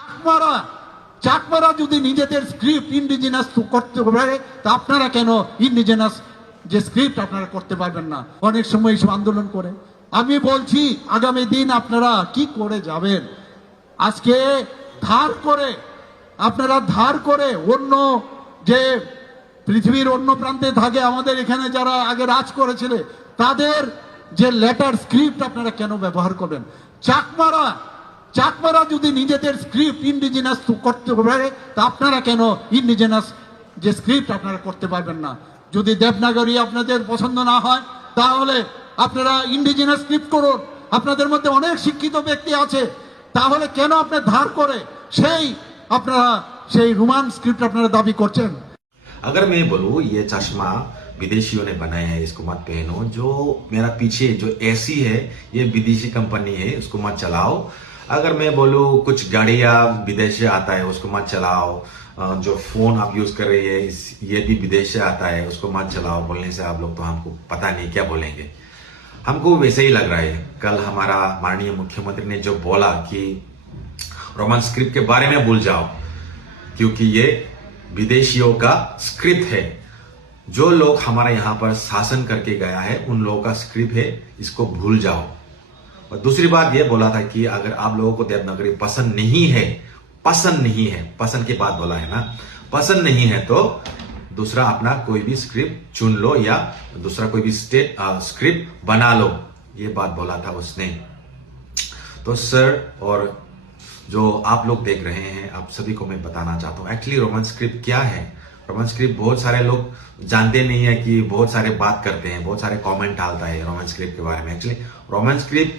চাকমারা চাকমারা যদি নিজেদের script indigenous করতে পারে তা আপনারা কেন ইন্ডিজিনাস যে স্ক্রিপ্ট আপনারা করতে পারবেন না? অনেক সময় এসব আন্দোলন করে। আমি বলছি আগামী দিন আপনারা কি করে যাবেন? আজকে ধার করে অন্য যে পৃথিবীর অন্য প্রান্তে থাকে আমাদের এখানে যারা আগে রাজ করেছিল তাদের যে লেটার স্ক্রিপ্ট আপনারা কেন ব্যবহার করবেন? চাকমারা যদি নিজেদের স্ক্রিপ্ট ইন্ডিজিনাস করতে পারে তা আপনারা কেন ইন্ডিজিনাস যে স্ক্রিপ্ট আপনারা করতে পারবেন না? যদি দেবনাগরী আপনাদের পছন্দ না হয় তাহলে আপনারা ইন্ডিজিনাস স্ক্রিপ্ট করুন। আপনাদের মধ্যে অনেক শিক্ষিত ব্যক্তি আছে, তাহলে কেন আপনার ধার করে সেই রোমান স্ক্রিপ্ট আপনারা দাবি করছেন? अगर मैं बोलूँ ये चश्मा विदेशियों ने बनाया है, इसको मत पहनो। जो मेरा पीछे जो एसी है ये विदेशी कंपनी है, उसको मत चलाओ। अगर मैं बोलूँ कुछ गाड़ियाँ विदेश से आता है उसको मत चलाओ। जो फोन आप यूज कर रही है ये भी विदेश से आता है, उसको मत चलाओ। बोलने से आप लोग तो हमको पता नहीं क्या बोलेंगे। हमको वैसे ही लग रहा है। कल हमारा माननीय मुख्यमंत्री ने जो बोला कि रोमन स्क्रिप्ट के बारे में भूल जाओ, क्योंकि ये विदेशियों का स्क्रिप्ट है। जो लोग हमारे यहाँ पर शासन करके गया है उन लोगों का स्क्रिप्ट है, इसको भूल जाओ। और दूसरी बात ये बोला था कि अगर आप लोगों को देवनागरी पसंद नहीं है, पसंद की बात बोला है ना, पसंद नहीं है तो दूसरा अपना कोई भी स्क्रिप्ट चुन लो या दूसरा कोई भी स्क्रिप्ट बना लो, ये बात बोला था उसने। तो सर और जो आप लोग देख रहे हैं, आप सभी को मैं बताना चाहता हूँ एक्चुअली रोमन स्क्रिप्ट क्या है। रोमन स्क्रिप्ट बहुत सारे लोग जानते नहीं है कि बहुत सारे बात करते हैं, बहुत सारे कमेंट डालता है रोमन स्क्रिप्ट के बारे में। एक्चुअली रोमन स्क्रिप्ट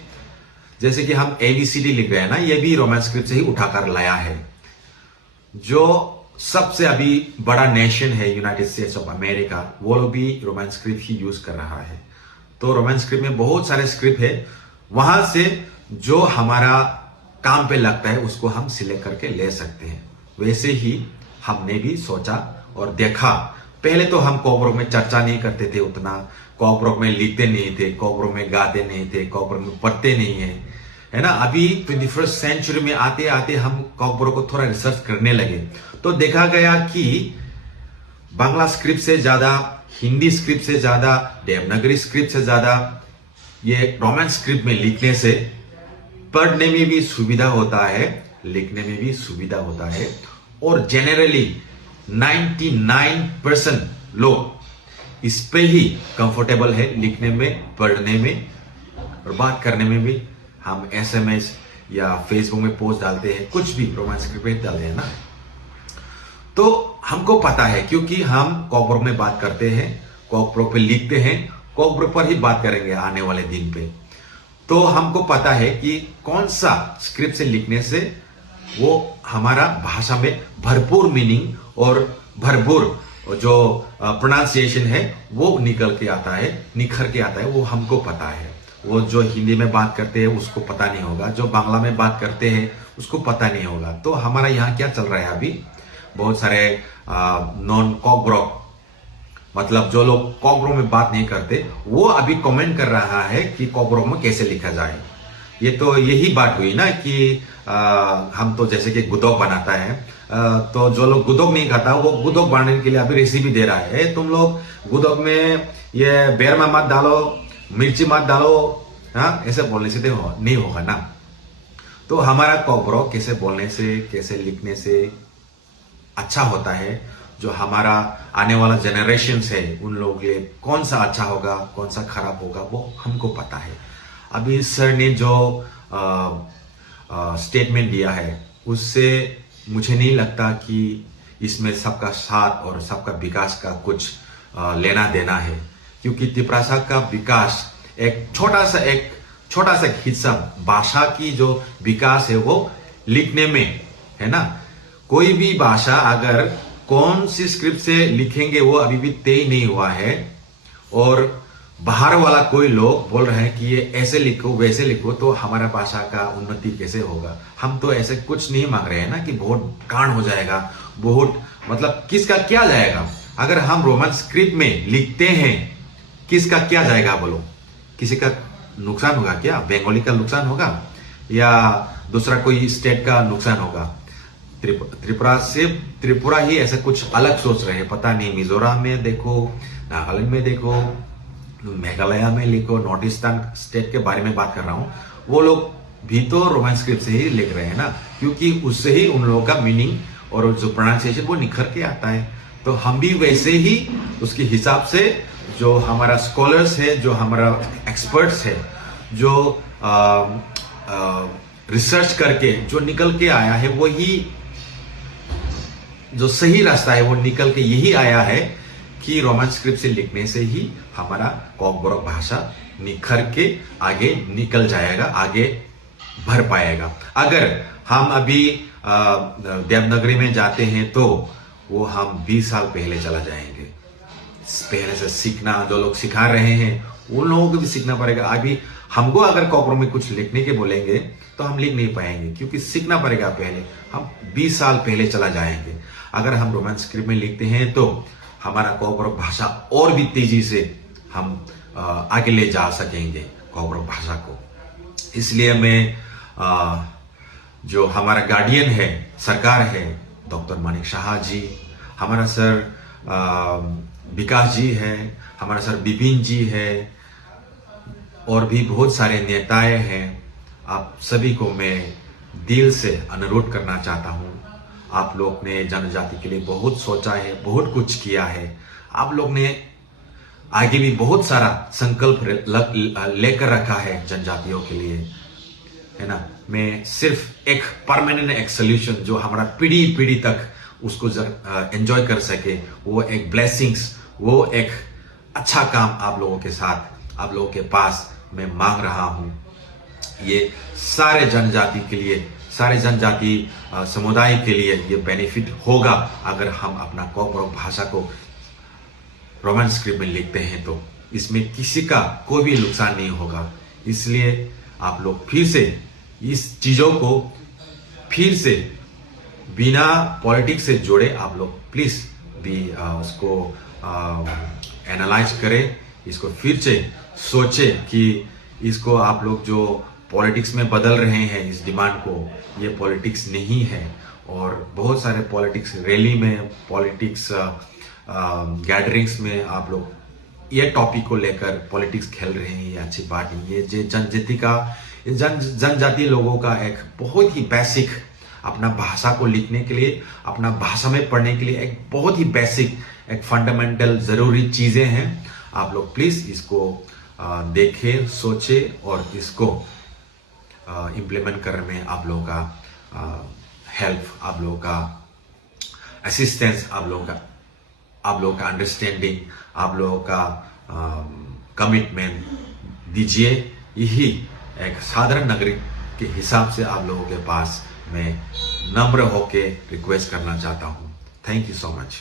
जैसे कि हम ABCD लिख रहे हैं ना, ये भी रोमन स्क्रिप्ट से ही उठाकर लाया है। जो सबसे अभी बड़ा नेशन है यूनाइटेड स्टेट्स ऑफ अमेरिका, वो लोग भी रोमन स्क्रिप्ट ही यूज कर रहा है। तो रोमन स्क्रिप्ट में बहुत सारे स्क्रिप्ट है, वहां से जो हमारा काम पे लगता है उसको हम सिलेक्ट करके ले सकते हैं। वैसे ही हमने भी सोचा और देखा। पहले तो हम कॉकब्रोक में चर्चा नहीं करते थे उतना, कॉकब्रोक में लिखते नहीं थे, कॉकब्रोक में गाते नहीं थे, कॉकब्रोक में पढ़ते नहीं है ना। अभी 21st सेंचुरी में आते आते हम कॉकब्रोक को थोड़ा रिसर्च करने लगे तो देखा गया कि बांग्ला स्क्रिप्ट से ज्यादा, हिंदी स्क्रिप्ट से ज्यादा, देवनागरी स्क्रिप्ट से ज्यादा ये रोमन स्क्रिप्ट में लिखने से पढ़ने में भी सुविधा होता है, लिखने में भी सुविधा होता है। और जनरली 99% लोग इस पे ही कंफर्टेबल है, लिखने में, पढ़ने में और बात करने में भी। हम SMS या फेसबुक में पोस्ट डालते हैं, कुछ भी रोमन स्क्रिप्ट में डालते हैं ना, तो हमको पता है क्योंकि हम कॉकब्रोक में बात करते हैं, कॉकब्रोक पे लिखते हैं, कॉकब्रोक पर ही बात करेंगे आने वाले दिन पे। तो हमको पता है कि कौन सा स्क्रिप्ट से लिखने से वो हमारा भाषा में भरपूर मीनिंग और भरपूर जो प्रोनाउंसिएशन है वो निखर के आता है, वो हमको पता है। वो जो हिंदी में बात करते हैं उसको पता नहीं होगा, जो बांग्ला में बात करते हैं उसको पता नहीं होगा। तो हमारा यहाँ क्या चल रहा है अभी, बहुत सारे नॉन कॉकब्रोक, मतलब जो लोग कॉकब्रोक में बात नहीं करते, वो अभी कमेंट कर रहा है कि कॉकब्रोक में कैसे लिखा जाए। ये तो यही बात हुई ना कि हम तो जैसे कि गुदोक बनाता है, तो जो लोग गुदोक नहीं खाता वो गुदोक बनाने के लिए अभी रेसिपी दे रहा है। तुम लोग गुदोक में ये बेरमा मत डालो, मिर्ची मत डालो, हाँ, ऐसे बोलने से नहीं होगा ना। तो हमारा कॉकब्रोक कैसे बोलने से, कैसे लिखने से अच्छा होता है, जो हमारा आने वाला जनरेशन है उन लोगों के लिए कौन सा अच्छा होगा, कौन सा खराब होगा, वो हमको पता है। अभी सर ने जो स्टेटमेंट दिया है उससे मुझे नहीं लगता कि इसमें सबका साथ और सबका विकास का कुछ लेना देना है, क्योंकि तिपरासा का विकास एक छोटा सा हिस्सा, भाषा की जो विकास है वो लिखने में है ना। कोई भी भाषा अगर कौन सी स्क्रिप्ट से लिखेंगे वो अभी भी तय नहीं हुआ है, और बाहर वाला कोई लोग बोल रहे हैं कि ये ऐसे लिखो वैसे लिखो, तो हमारा भाषा का उन्नति कैसे होगा? हम तो ऐसे कुछ नहीं मांग रहे हैं ना कि बहुत कांड हो जाएगा, बहुत मतलब किसका क्या जाएगा? अगर हम रोमन स्क्रिप्ट में लिखते हैं किसका क्या जाएगा बोलो? किसी का नुकसान होगा क्या? बंगाली का नुकसान होगा या दूसरा कोई स्टेट का नुकसान होगा? त्रिपुरा ही ऐसा कुछ अलग सोच रहे हैं, पता नहीं। मिजोरम में देखो, नागालैंड में देखो, मेघालय में लिखो, नॉर्थ ईस्टर्न स्टेट के बारे में बात कर रहा हूँ, वो लोग भी तो रोमन स्क्रिप्ट से ही लिख रहे हैं ना, क्योंकि उससे ही उन लोगों का मीनिंग और जो प्रोनाउंसिएशन वो निखर के आता है। तो हम भी वैसे ही उसके हिसाब से, जो हमारा स्कॉलर्स है, जो हमारा एक्सपर्ट्स है, जो रिसर्च करके जो निकल के आया है, वही जो सही रास्ता है वो निकल के यही आया है कि रोमन स्क्रिप्ट से लिखने से ही हमारा कॉकबोरोक भाषा निखर के आगे निकल जाएगा, आगे भर पाएगा। अगर हम अभी देवनागरी में जाते हैं तो वो हम 20 साल पहले चला जाएंगे। पहले से सीखना, जो लोग सिखा रहे हैं उन लोगों को भी सीखना पड़ेगा। अभी हमको अगर कॉकबोरोक में कुछ लिखने के बोलेंगे तो हम लिख नहीं पाएंगे, क्योंकि सीखना पड़ेगा पहले। हम 20 साल पहले चला जाएंगे। अगर हम रोमन स्क्रिप्ट में लिखते हैं तो हमारा कॉकबोरोक भाषा और भी तेजी से हम आगे ले जा सकेंगे कॉकबोरोक भाषा को। इसलिए मैं जो हमारा गार्डियन है, सरकार है, डॉक्टर मानिक शाह जी, हमारा सर विकास जी है, हमारा सर बिपिन जी है, और भी बहुत सारे नेताएं हैं। आप सभी को मैं दिल से अनुरोध करना चाहता हूँ, आप लोग ने जनजाति के लिए बहुत सोचा है, बहुत कुछ किया है। आप लोग ने आगे भी बहुत सारा संकल्प लेकर रखा है जनजातियों के लिए, है ना। मैं सिर्फ एक परमानेंट एक सोल्यूशन जो हमारा पीढ़ी पीढ़ी तक उसको एंजॉय कर सके, वो एक ब्लेसिंग्स, वो एक अच्छा काम आप लोगों के साथ, आप लोगों के पास मैं मांग रहा हूँ। ये सारे जनजाति के लिए, सारे जनजाति समुदाय के लिए ये बेनिफिट होगा अगर हम अपना कॉकबोरोक भाषा को रोमन स्क्रिप्ट में लिखते हैं, तो इसमें किसी का कोई भी नुकसान नहीं होगा। इसलिए आप लोग फिर से इस चीज़ों को फिर से बिना पॉलिटिक्स से जोड़े, आप लोग प्लीज़ भी उसको एनालाइज करें, इसको फिर से सोचें कि इसको आप लोग जो पॉलिटिक्स में बदल रहे हैं इस डिमांड को, ये पॉलिटिक्स नहीं है। और बहुत सारे पॉलिटिक्स रैली में, पॉलिटिक्स गैदरिंग्स में आप लोग ये टॉपिक को लेकर पॉलिटिक्स खेल रहे हैं, ये अच्छी बात नहीं। ये जनजाति लोगों का एक बहुत ही बेसिक, अपना भाषा को लिखने के लिए, अपना भाषा में पढ़ने के लिए एक बहुत ही बेसिक, एक फंडामेंटल ज़रूरी चीज़ें हैं। आप लोग प्लीज़ इसको देखें, सोचें और इसको इम्प्लीमेंट करने में आप लोगों का हेल्प, आप लोगों का असिस्टेंस, आप लोगों का अंडरस्टैंडिंग, आप लोगों का कमिटमेंट दीजिए। यही एक साधारण नागरिक के हिसाब से आप लोगों के पास मैं नम्र होके रिक्वेस्ट करना चाहता हूँ। Thank you so much.